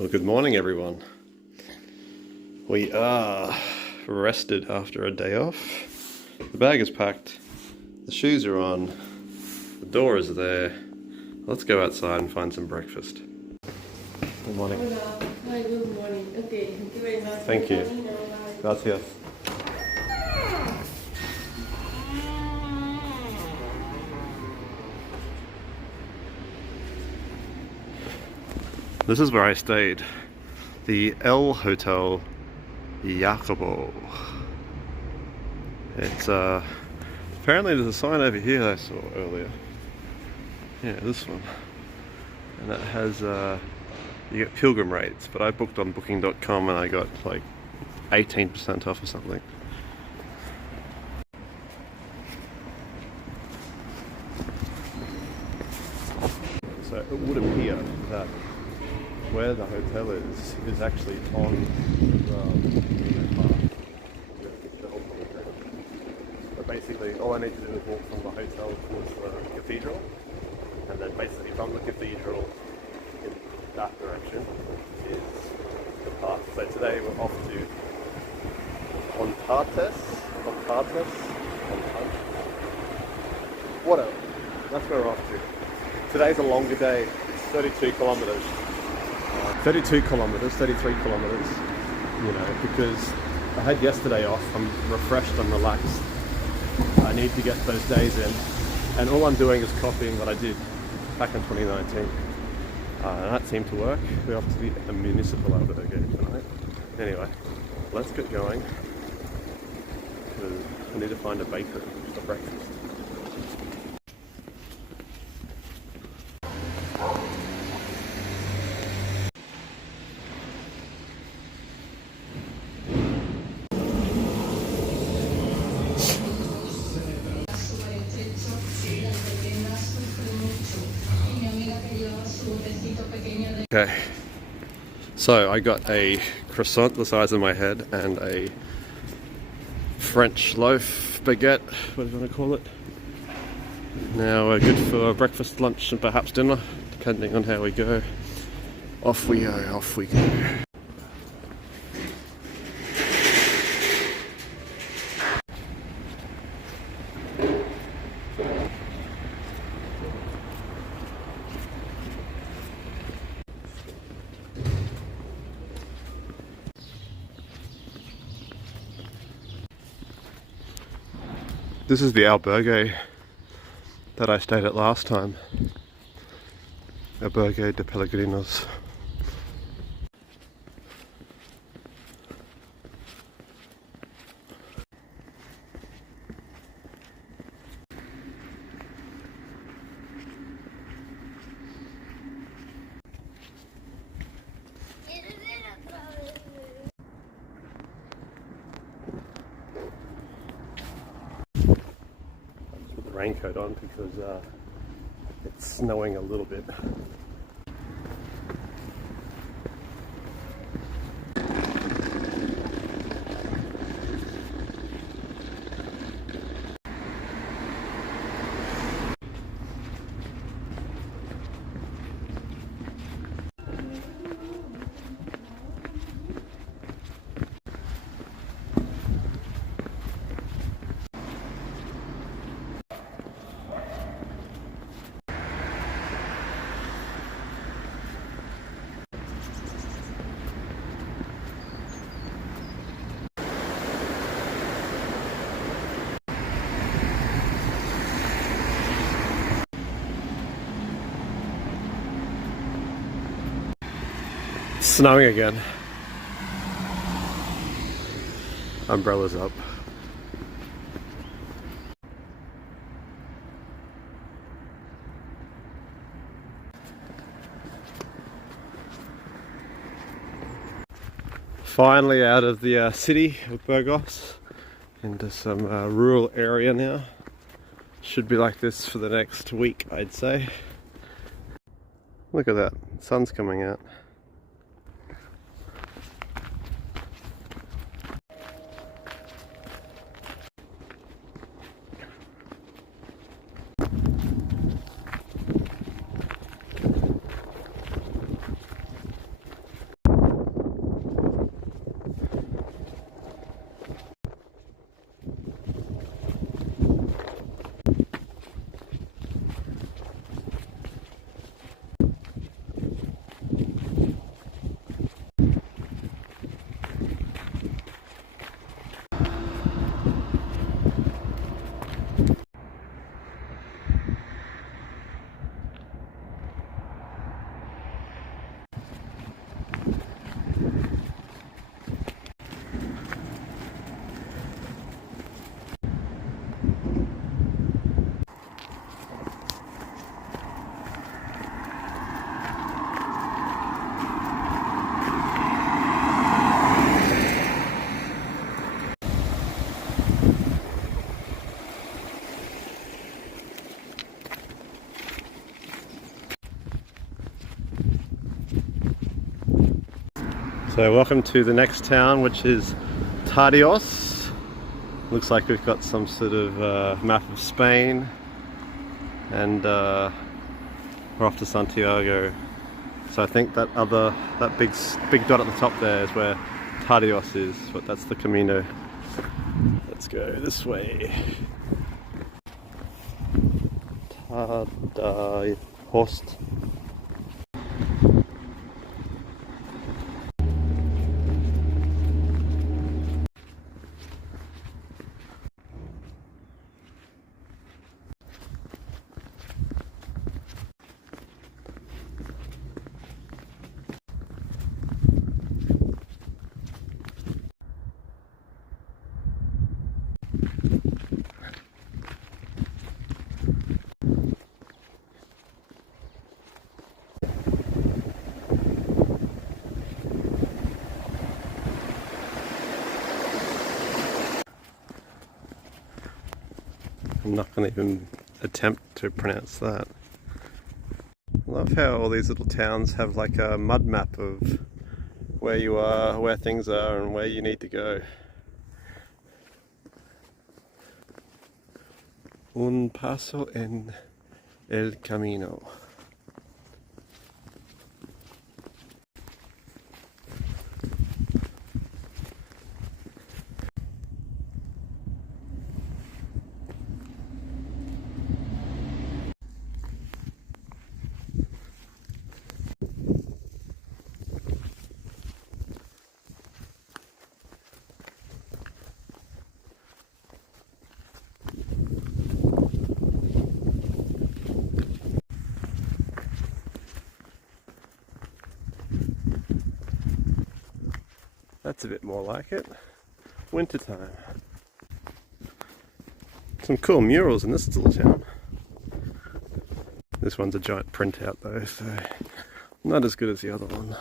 Well, good morning, everyone. We are rested after a day off. The bag is packed, the shoes are on, the door is there. Let's go outside and find some breakfast. Good morning. Hola. Hi, good morning. Okay, thank you very much. Thank you. Camino, bye. Gracias. This is where I stayed. The El Hotel Jacobo. It's apparently there's a sign over here that I saw earlier. Yeah, this one. And that has you get pilgrim rates, but I booked on booking.com and I got like 18% off or something. So it would appear that where the hotel is actually on the path. But basically all I need to do is walk from the hotel towards the cathedral, and then basically from the cathedral in that direction is the path. So today we're off to Hontanas, whatever. That's where we're off to. Today's a longer day. It's 32 kilometers. 32 kilometers, 33 kilometers, you know, because I had yesterday off. I'm refreshed and relaxed. I need to get those days in, and all I'm doing is copying what I did back in 2019. And that seemed to work. We're off to the Municipal Albergue tonight. Anyway, let's get going, because I need to find a bakery for breakfast. Okay, so I got a croissant the size of my head and a French loaf baguette, what do you want to call it? Now we're good for breakfast, lunch and perhaps dinner, depending on how we go. Off we go, off we go. This is the Albergue that I stayed at last time. Albergue de Peregrinos. Raincoat on because it's snowing a little bit. Snowing again. Umbrellas up. Finally out of the city of Burgos into some rural area now. Should be like this for the next week, I'd say. Look at that, sun's coming out. So welcome to the next town, which is Tardios. Looks like we've got some sort of map of Spain, and we're off to Santiago. So I think that big dot at the top there is where Tardios is, but that's the Camino. Let's go this way. Tardios. I'm not going to even attempt to pronounce that. I love how all these little towns have like a mud map of where you are, where things are, and where you need to go. Un paso en el camino. That's a bit more like it. Wintertime. Some cool murals in this little town. This one's a giant printout though, so not as good as the other one.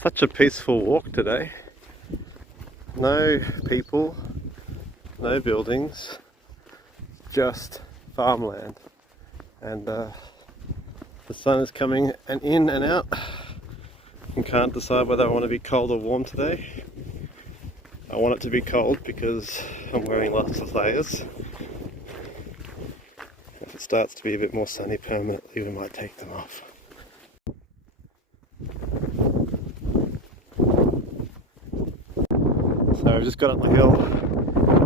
Such a peaceful walk today. No people, no buildings, just farmland. And the sun is coming and in and out. I can't decide whether I want to be cold or warm today. I want it to be cold because I'm wearing lots of layers. If it starts to be a bit more sunny permanently, we might take them off. So we've just got up the hill,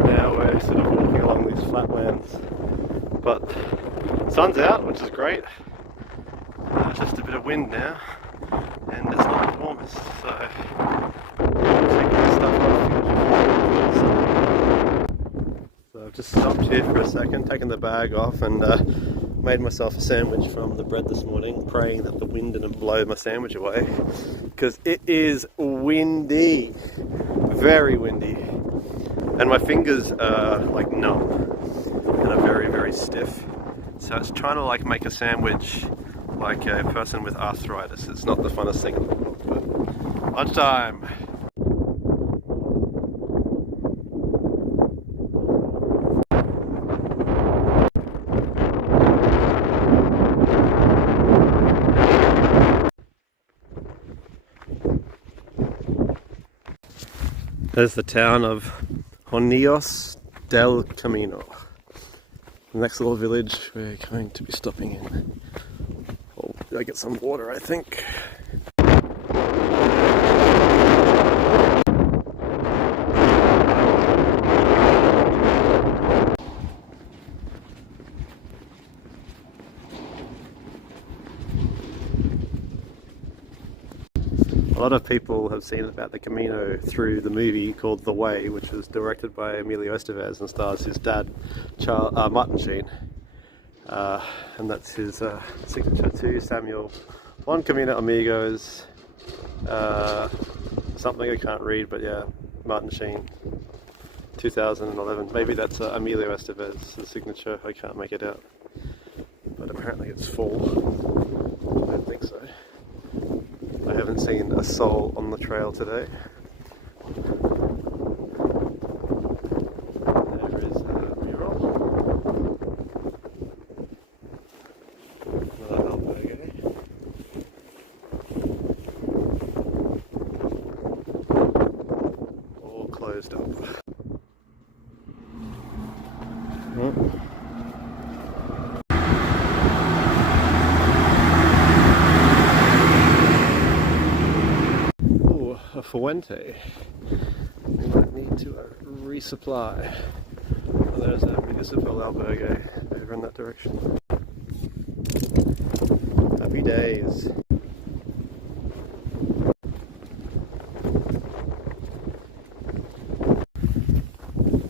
now we're sort of walking along these flatlands, but sun's out, which is great. Just a bit of wind now, and it's not the warmest, so taking the stuff off. So I've just stopped here for a second, taken the bag off, and made myself a sandwich from the bread this morning, praying that the wind didn't blow my sandwich away, because it is windy. Very windy, and my fingers are like numb and are very, very stiff. So it's trying to like make a sandwich like a person with arthritis. It's not the funnest thing in the world, but lunchtime. There's the town of Hontanas del Camino. The next little village we're going to be stopping in. Oh, did I get some water, I think? A lot of people have seen about the Camino through the movie called The Way, which was directed by Emilio Estevez and stars his dad, Martin Sheen. And that's his signature to Samuel. One Camino Amigos, something I can't read, but yeah, Martin Sheen. 2011. Maybe that's Emilio Estevez's signature. I can't make it out. But apparently it's full. I don't think so. I haven't seen a soul on the trail today. There is a mural. Another albergue. All closed up. A Fuente. We might need to resupply. Oh, there's a Municipal albergue over in that direction. Happy days.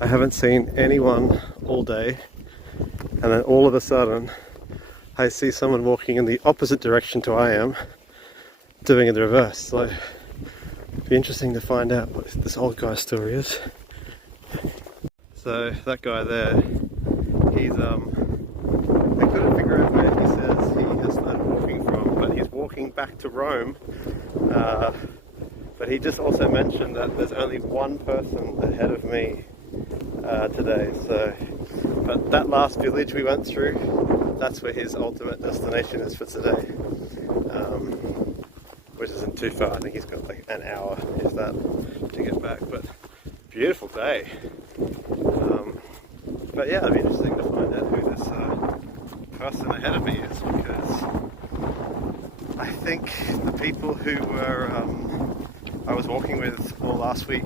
I haven't seen anyone all day, and then all of a sudden I see someone walking in the opposite direction to I am, doing in the reverse. So it'd be interesting to find out what this old guy's story is. So that guy there, he's I couldn't figure out where he says he has started walking from, but he's walking back to Rome. But he just also mentioned that there's only one person ahead of me today. So, but that last village we went through, that's where his ultimate destination is for today. Which isn't too far. I think he's got like an hour, if that, to get back. But beautiful day. But yeah, it'd be interesting to find out who this person ahead of me is, because I think the people who were I was walking with all last week,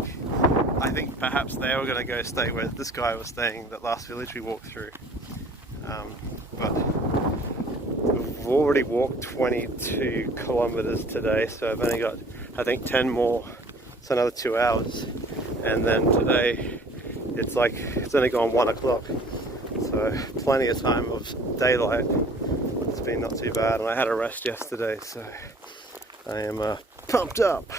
I think perhaps they were going to go stay where this guy was staying, that last village we walked through. But we've already walked 22 kilometers today, so I've only got, I think, 10 more, so another 2 hours. And then today, it's only gone 1 o'clock, so plenty of time of daylight. It's been not too bad, and I had a rest yesterday, so I am pumped up.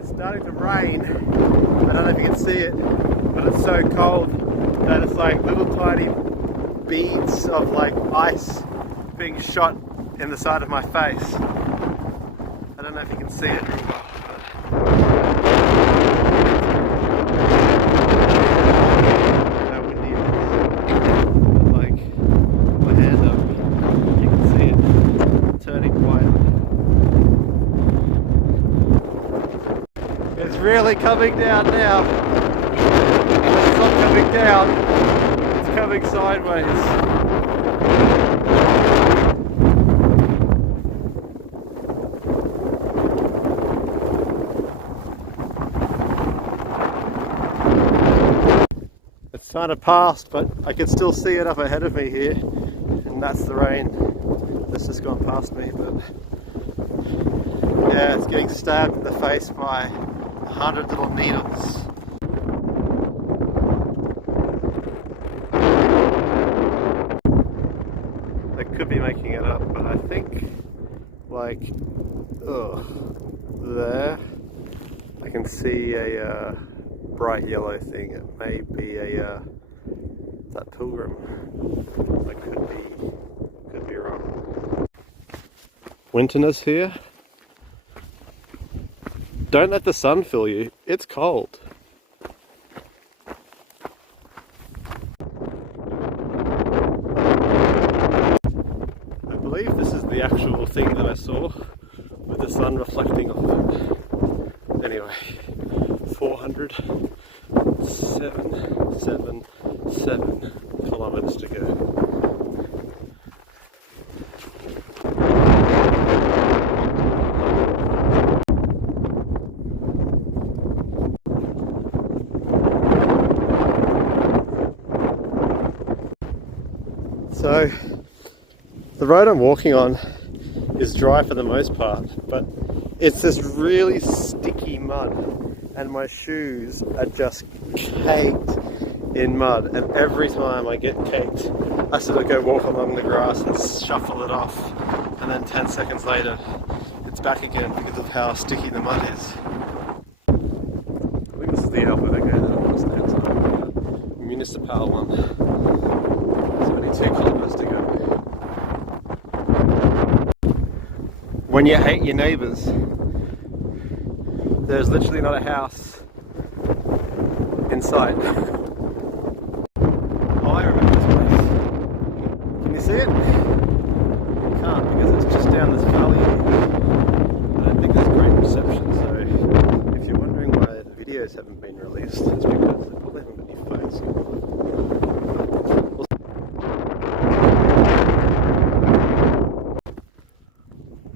It's starting to rain. I don't know if you can see it, but it's so cold that it's like little tiny beads of like ice being shot in the side of my face. I don't know if you can see it. How windy it is. But like my hand up, you can see it turning white. It's really coming down now. It's not coming down, it's coming sideways. It's kind of past, but I can still see it up ahead of me here, and that's the rain that's just gone past me. But yeah, it's getting stabbed in the face by 100 little needles. I could be making it up, but I think like there I can see a bright yellow thing. It may be that pilgrim. I could be wrong. Hontanas here. Don't let the sun fool you. It's cold. I believe this is the actual thing that I saw with the sun reflecting off it. Anyway, 477 kilometers to go. So, the road I'm walking on is dry for the most part, but it's this really sticky mud, and my shoes are just caked in mud, and every time I get caked, I sort of go walk along the grass and shuffle it off, and then 10 seconds later, it's back again because of how sticky the mud is. I think this is the Albergue that I was there inside. Municipal one. It's only 2 kilometers to go. When you hate your neighbours, there's literally not a house in sight. Oh, I remember this place. Can you see it? You can't because it's just down this valley. I don't think there's great reception, so if you're wondering why the videos haven't been released, it's because they probably haven't got any phones.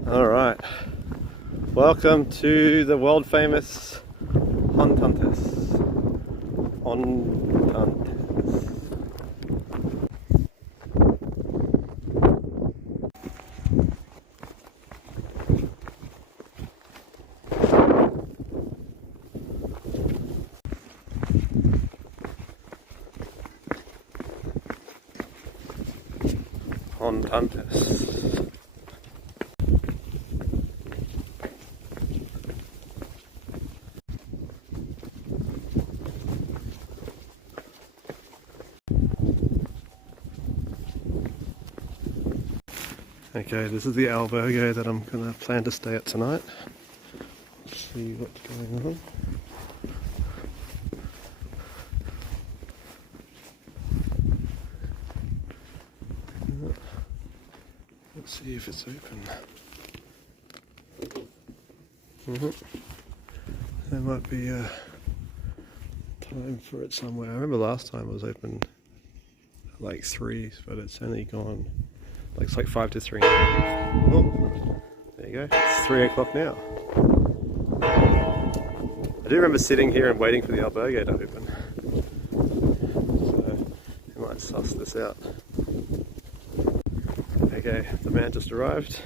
Alright, welcome to the world famous Hontanas. Hontanas. Okay, this is the Albergue that I'm going to plan to stay at tonight. Let's see what's going on. Let's see if it's open. There might be a time for it somewhere. I remember last time it was open at like 3, but it's only gone. It's like 5 to 3. Oh, there you go. It's 3 o'clock now. I do remember sitting here and waiting for the Albergue to open. So we might suss this out. Okay, the man just arrived.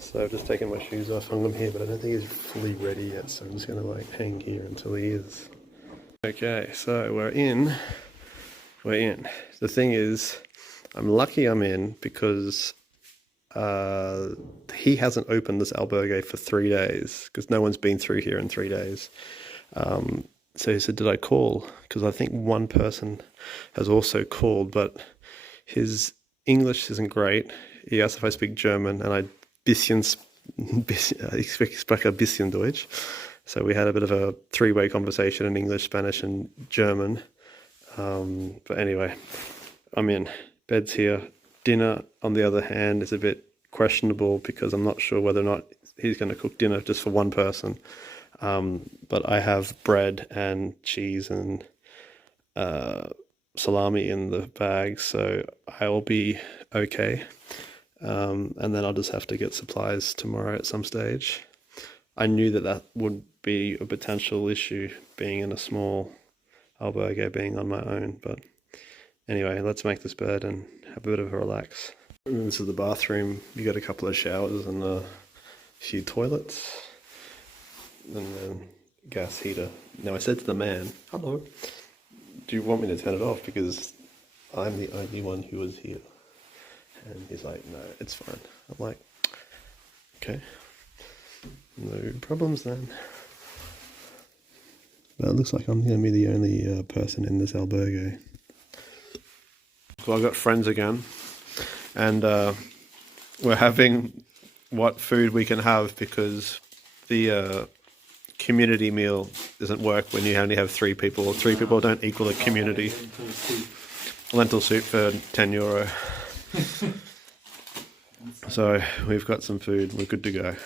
So I've just taken my shoes off, hung them here, but I don't think he's fully ready yet. So I'm just going to like hang here until he is. Okay, so we're in. The thing is, I'm lucky I'm in because he hasn't opened this Albergue for 3 days because no one's been through here in 3 days. So he said, did I call? Because I think one person has also called, but his English isn't great. He asked if I speak German, and I speak ein bisschen Deutsch. So we had a bit of a 3-way conversation in English, Spanish, and German. But anyway, I'm in. Bed's here. Dinner, on the other hand, is a bit questionable because I'm not sure whether or not he's going to cook dinner just for one person. But I have bread and cheese and salami in the bag, so I'll be okay. And then I'll just have to get supplies tomorrow at some stage. I knew that would be a potential issue being in a small albergue, being on my own, but anyway, let's make this bed and have a bit of a relax. And this is the bathroom. You got a couple of showers and a few toilets, and then gas heater. Now I said to the man, hello, do you want me to turn it off because I'm the only one who was here? And he's like, no, it's fine. I'm like, okay, no problems then. But it looks like I'm going to be the only person in this albergue. So I've got friends again, and we're having what food we can have because the community meal doesn't work when you only have 3 people. 3 people don't equal a community. Lentil soup for €10. So we've got some food, we're good to go.